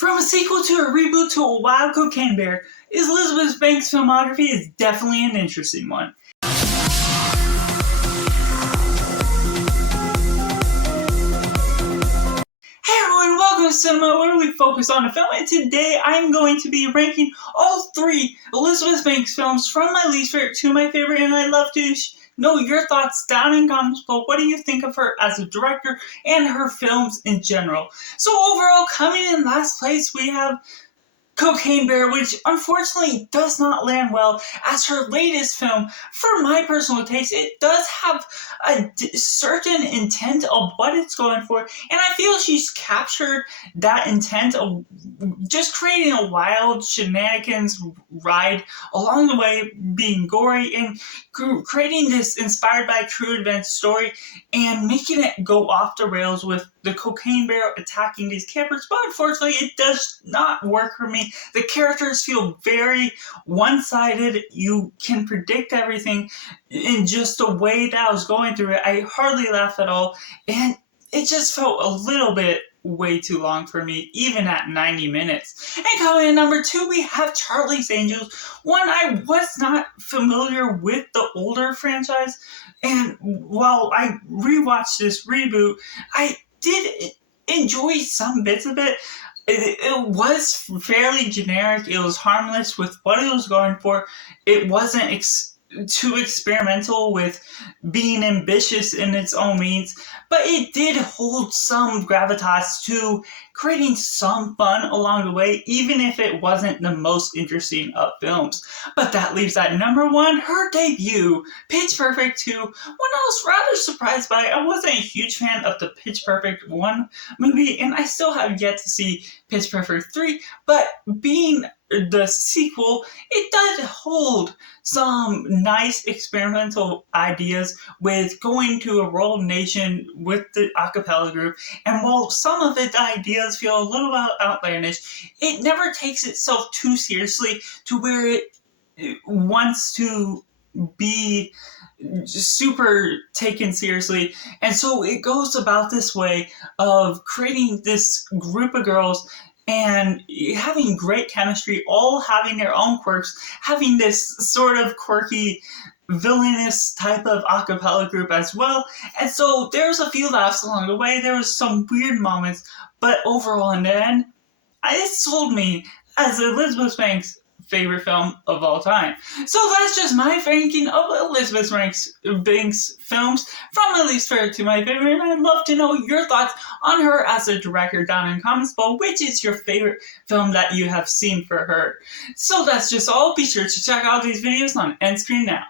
From a sequel to a reboot to a wild Cocaine Bear, Elizabeth Banks' filmography is definitely an interesting one. Hey everyone, welcome to Cinema, where we focus on a film, and today I'm going to be ranking all three Elizabeth Banks films from my least favorite to my favorite, and I'd love to know your thoughts down in comments below. What do you think of her as a director and her films in general? So overall, coming in last place, we have Cocaine Bear, which unfortunately does not land well as her latest film. For my personal taste, it does have a certain intent of what it's going for, and I feel she's captured that intent of just creating a wild shenanigans ride along the way, being gory and creating this inspired by true events story and making it go off the rails with the Cocaine Bear attacking these campers. But unfortunately, it does not work for me. The characters feel very one-sided. You can predict everything in just the way that I was going through it. I hardly laughed at all, and it just felt a little bit way too long for me, even at 90 minutes. And coming in number 2, we have Charlie's Angels. One, I was not familiar with the older franchise, and while I rewatched this reboot, I did enjoy some bits of it. It was fairly generic. It was harmless with what it was going for. It wasn't too experimental with being ambitious in its own means, but it did hold some gravitas to creating some fun along the way, even if it wasn't the most interesting of films. But that leaves at number 1, her debut, Pitch Perfect 2. One I was rather surprised by. I wasn't a huge fan of the Pitch Perfect 1 movie, and I still have yet to see Pitch Perfect 3, but being the sequel, it does hold some nice experimental ideas with going to a rural nation with the a cappella group, and while some of its ideas feel a little bit outlandish, it never takes itself too seriously to where it wants to be super taken seriously. And so it goes about this way of creating this group of girls and having great chemistry, all having their own quirks, having this sort of quirky, villainous type of a cappella group as well. And so there's a few laughs along the way, there was some weird moments, but overall in the end, it sold me as Elizabeth Banks' favorite film of all time. So that's just my ranking of Elizabeth Banks films from my least favorite to my favorite, and I'd love to know your thoughts on her as a director down in comments below. Which is your favorite film that you have seen for her? So that's just all. Be sure to check out these videos on end screen now.